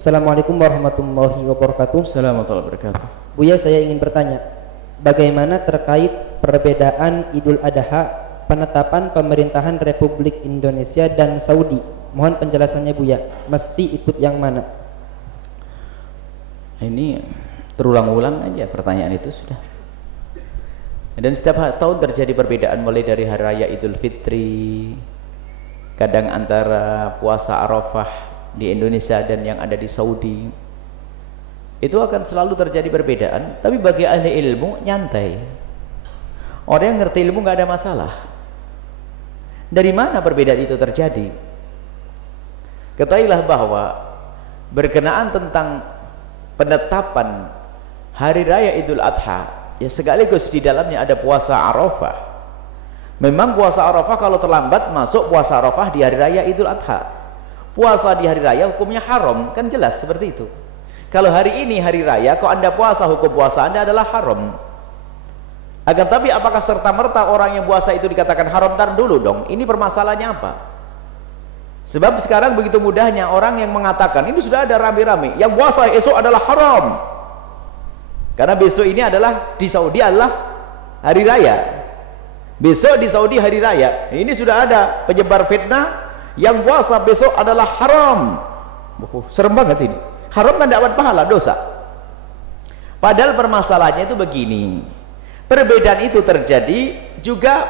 Assalamualaikum warahmatullahi wabarakatuh. Assalamualaikum warahmatullahi wabarakatuh. Buya, saya ingin bertanya, bagaimana terkait perbedaan Idul Adha penetapan pemerintahan Republik Indonesia dan Saudi? Mohon penjelasannya Buya. Mesti ikut yang mana? Ini terulang-ulang aja pertanyaan itu sudah. Dan setiap tahun terjadi perbedaan, mulai dari hari raya Idul Fitri, kadang antara puasa Arafah di Indonesia dan yang ada di Saudi. Itu akan selalu terjadi perbedaan, tapi bagi ahli ilmu nyantai. Orang yang ngerti ilmu nggak ada masalah. Dari mana perbedaan itu terjadi? Ketahuilah bahwa berkenaan tentang penetapan hari raya Idul Adha, ya sekaligus di dalamnya ada puasa Arafah. Memang puasa Arafah kalau terlambat masuk puasa Arafah di hari raya Idul Adha. Puasa di hari raya hukumnya haram, kan jelas seperti itu. Kalau hari ini hari raya, kalau anda puasa, hukum puasa anda adalah haram. Akan tapi apakah serta-merta orang yang puasa itu dikatakan haram? Ntar dulu dong, ini permasalahannya apa? Sebab sekarang begitu mudahnya orang yang mengatakan, ini sudah ada rame-rame, yang puasa esok adalah haram, karena besok ini adalah di Saudi adalah hari raya. Besok di Saudi hari raya, ini sudah ada penyebar fitnah, yang puasa besok adalah haram. Serem banget ini. Haram kan dapat pahala, dosa. Padahal permasalahannya itu begini, perbedaan itu terjadi juga,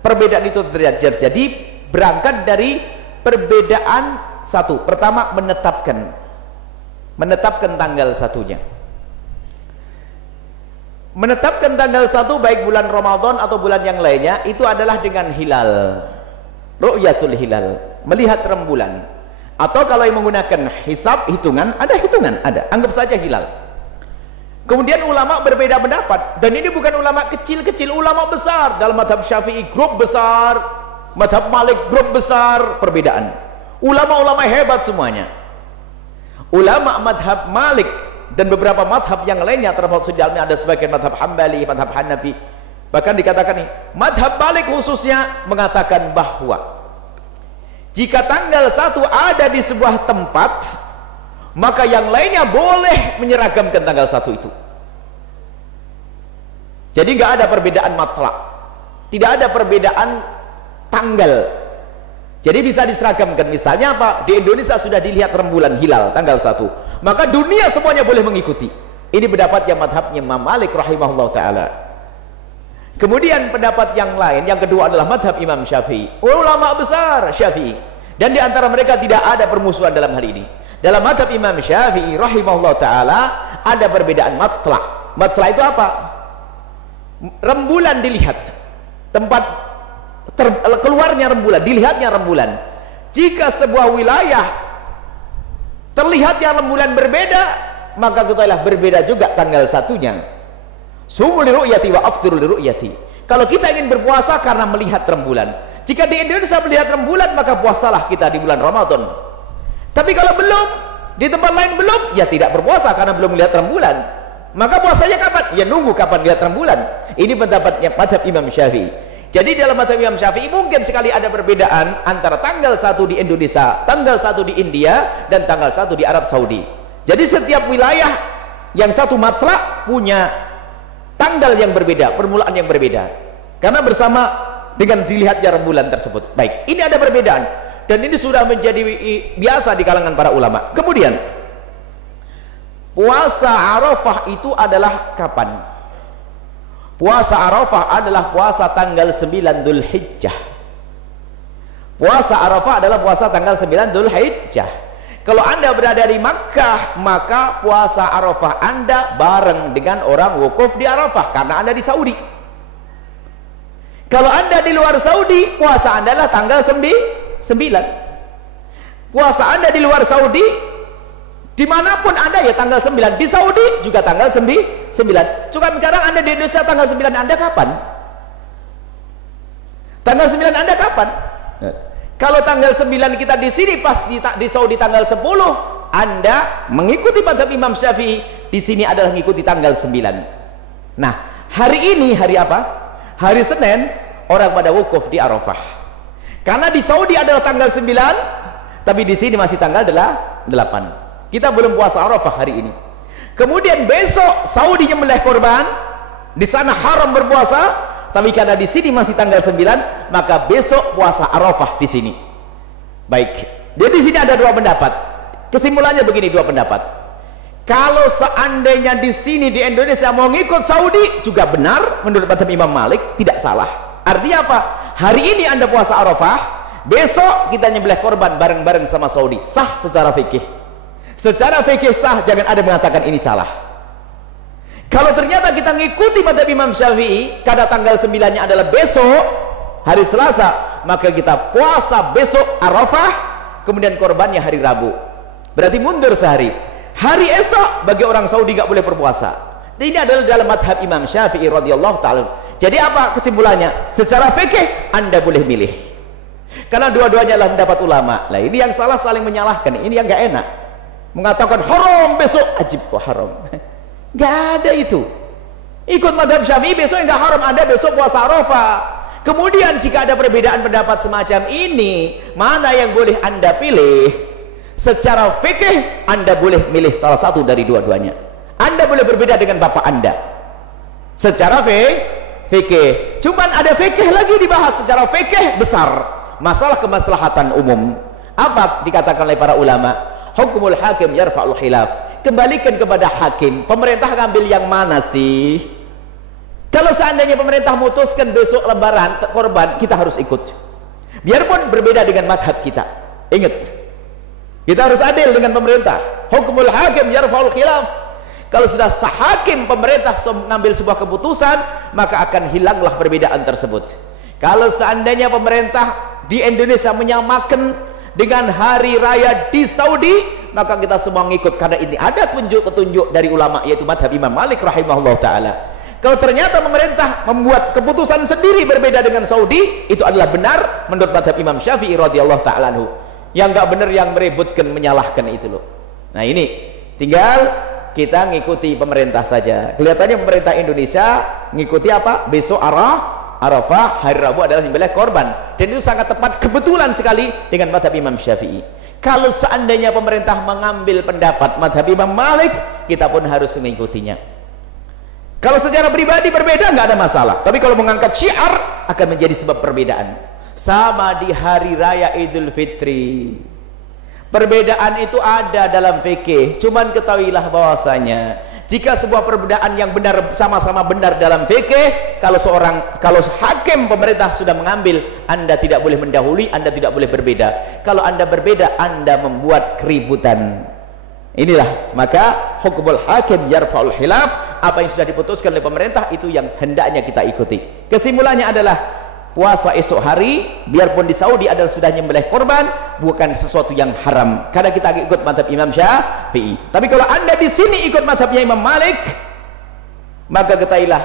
perbedaan itu terjadi berangkat dari perbedaan satu. Pertama, menetapkan tanggal satunya. Menetapkan tanggal satu baik bulan Ramadan atau bulan yang lainnya itu adalah dengan hilal, ru'yatul hilal, melihat rembulan. Atau kalau yang menggunakan hisab, hitungan, ada, anggap saja hilal. Kemudian ulama berbeda pendapat, dan ini bukan ulama kecil-kecil, ulama besar. Dalam madhab Syafi'i grup besar, madhab Malik grup besar, perbedaan. Ulama-ulama hebat semuanya. Ulama madhab Malik dan beberapa madhab yang lainnya, termasuk di dalamnya ada sebagian madhab Hambali, madhab Hanafi, bahkan dikatakan nih, madhab Malik khususnya mengatakan bahwa jika tanggal 1 ada di sebuah tempat, maka yang lainnya boleh menyeragamkan tanggal 1 itu. Jadi nggak ada perbedaan matlak, tidak ada perbedaan tanggal, jadi bisa diseragamkan. Misalnya apa? Di Indonesia sudah dilihat rembulan hilal tanggal 1, maka dunia semuanya boleh mengikuti. Ini pendapat yang madhabnya Imam Malik rahimahullah ta'ala. Kemudian pendapat yang lain, yang kedua adalah madhab Imam Syafi'i, ulama besar Syafi'i, dan diantara mereka tidak ada permusuhan dalam hal ini. Dalam madhab Imam Syafi'i rahimahullah ta'ala ada perbedaan matlak. Matlak itu apa? Rembulan dilihat, tempat keluarnya rembulan, dilihatnya rembulan. Jika sebuah wilayah terlihatnya rembulan berbeda, maka ketahuilah berbeda juga tanggal satunya. Sumu liru'yati wa aftiru liru'yati. Kalau kita ingin berpuasa karena melihat rembulan, jika di Indonesia melihat rembulan, maka puasalah kita di bulan Ramadan. Tapi kalau belum, di tempat lain belum, ya tidak berpuasa karena belum melihat rembulan. Maka puasanya kapan? Ya nunggu kapan lihat rembulan. Ini pendapatnya madhab Imam Syafi'i. Jadi dalam madhab Imam Syafi'i mungkin sekali ada perbedaan antara tanggal 1 di Indonesia, tanggal 1 di India, dan tanggal 1 di Arab Saudi. Jadi setiap wilayah yang satu matlak punya tanggal yang berbeda, permulaan yang berbeda, karena bersama dengan dilihatnya rembulan tersebut. Baik, ini ada perbedaan, dan ini sudah menjadi biasa di kalangan para ulama. Kemudian puasa Arafah itu adalah kapan? Puasa Arafah adalah puasa tanggal 9 Dzulhijjah. Puasa Arafah adalah puasa tanggal 9 Dzulhijjah. Kalau anda berada di Makkah, maka puasa Arafah anda bareng dengan orang wukuf di Arafah karena anda di Saudi. Kalau anda di luar Saudi, puasa anda adalah tanggal 9. Puasa anda di luar Saudi, dimanapun anda ya tanggal 9. Di Saudi juga tanggal 9. Cuma sekarang anda di Indonesia tanggal 9 anda kapan? Tanggal 9 anda kapan? Kalau tanggal 9 kita di sini, pas di Saudi tanggal 10, anda mengikuti madhab Imam Syafi'i, di sini adalah mengikuti tanggal 9. Nah, hari ini hari apa? Hari Senin, orang pada wukuf di Arafah. Karena di Saudi adalah tanggal 9, tapi di sini masih tanggal 8. Kita belum puasa Arafah hari ini. Kemudian besok Saudi nyembelih korban, di sana haram berpuasa, tapi karena di sini masih tanggal 9, maka besok puasa Arafah di sini. Baik. Jadi di sini ada dua pendapat. Kesimpulannya begini, dua pendapat. Kalau seandainya di sini di Indonesia mau ngikut Saudi juga benar menurut mazhab Imam Malik, tidak salah. Artinya apa? Hari ini Anda puasa Arafah, besok kita nyembelih korban bareng-bareng sama Saudi. Sah secara fikih. Secara fikih sah, jangan ada mengatakan ini salah. Kalau ternyata kita ngikuti mazhab Imam Syafi'i, karena tanggal 9-nya adalah besok, hari Selasa, maka kita puasa besok Arafah, kemudian korbannya hari Rabu. Berarti mundur sehari. Hari esok bagi orang Saudi nggak boleh berpuasa. Ini adalah dalam madhab Imam Syafi'i radhiyallahu ta'ala. Jadi apa kesimpulannya? Secara fikih Anda boleh milih. Karena dua-duanya adalah pendapat ulama. Lah ini yang salah saling menyalahkan. Ini yang nggak enak. Mengatakan haram besok, ajib kok haram. Nggak ada itu. Ikut madhab Syafi'i besok nggak haram. Anda besok puasa Arafah. Kemudian jika ada perbedaan pendapat semacam ini, mana yang boleh Anda pilih? Secara fikih Anda boleh milih salah satu dari dua-duanya. Anda boleh berbeda dengan bapak Anda secara fikih. Cuman ada fikih lagi dibahas secara fikih besar, masalah kemaslahatan umum. Apa dikatakan oleh para ulama? Hukumul hakim yarfa'ul khilaf. Kembalikan kepada hakim. Pemerintah ngambil yang mana sih? Kalau seandainya pemerintah memutuskan besok lebaran korban, kita harus ikut. Biarpun berbeda dengan madhab kita. Ingat, kita harus adil dengan pemerintah. Hukumul hakim yarfa'ul khilaf. Kalau sudah sehakim pemerintah mengambil sebuah keputusan, maka akan hilanglah perbedaan tersebut. Kalau seandainya pemerintah di Indonesia menyamakan dengan hari raya di Saudi, maka kita semua ngikut, karena ini ada petunjuk dari ulama, yaitu madhab Imam Malik rahimahullah ta'ala. Kalau ternyata pemerintah membuat keputusan sendiri berbeda dengan Saudi, itu adalah benar menurut madhab Imam Syafi'i radhiyallahu ta'ala anhu. Yang nggak benar yang meributkan, menyalahkan itu loh. Nah ini tinggal kita ngikuti pemerintah saja. Kelihatannya pemerintah Indonesia ngikuti apa? Besok Arafah, hari Rabu adalah nyembelih korban, dan itu sangat tepat, kebetulan sekali dengan madhab Imam Syafi'i. Kalau seandainya pemerintah mengambil pendapat madhab Imam Malik, kita pun harus mengikutinya. Kalau secara pribadi berbeda nggak ada masalah, tapi kalau mengangkat syiar akan menjadi sebab perbedaan. Sama di hari raya Idul Fitri, perbedaan itu ada dalam fikih. Cuman ketahuilah bahwasanya jika sebuah perbedaan yang benar, sama-sama benar dalam fikih, kalau hakim pemerintah sudah mengambil, Anda tidak boleh mendahului, Anda tidak boleh berbeda. Kalau Anda berbeda, Anda membuat keributan. Inilah maka hukumul hakim yarfa'ul khilaf. Apa yang sudah diputuskan oleh pemerintah itu yang hendaknya kita ikuti. Kesimpulannya adalah puasa esok hari, biarpun di Saudi adalah sudah nyembelih korban, bukan sesuatu yang haram, karena kita ikut mazhab Imam Syafi'i. Tapi kalau Anda di sini ikut mazhabnya Imam Malik, maka ketahuilah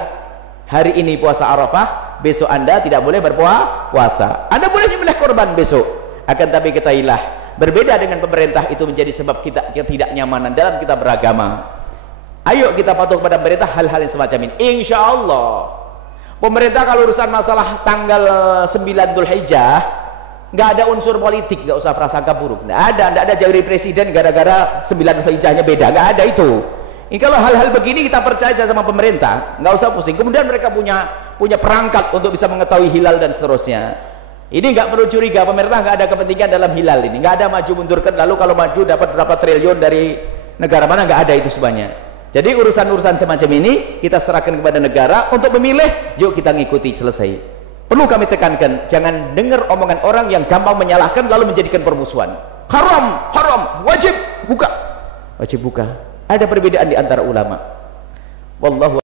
hari ini puasa Arafah, besok Anda tidak boleh berpuasa. Anda boleh nyembelih korban besok, akan tapi ketahuilah berbeda dengan pemerintah itu menjadi sebab kita tidak nyamanan dalam kita beragama. Ayo kita patuh pada pemerintah hal-hal yang semacam ini. Insya Allah pemerintah kalau urusan masalah tanggal 9 Dzulhijjah nggak ada unsur politik, nggak usah prasangka buruk, nggak ada jari presiden gara-gara 9 Dzulhijjahnya beda, nggak ada itu. Ini kalau hal-hal begini kita percaya sama pemerintah, nggak usah pusing. Kemudian mereka punya perangkat untuk bisa mengetahui hilal dan seterusnya. Ini nggak perlu curiga, pemerintah nggak ada kepentingan dalam hilal ini, nggak ada maju mundurkan, lalu kalau maju dapat berapa triliun dari negara mana, nggak ada itu semuanya. Jadi urusan-urusan semacam ini kita serahkan kepada negara untuk memilih, yuk kita ngikuti, selesai. Perlu kami tekankan, jangan dengar omongan orang yang gampang menyalahkan lalu menjadikan permusuhan. Haram, wajib buka. Ada perbedaan di antara ulama. Wallahu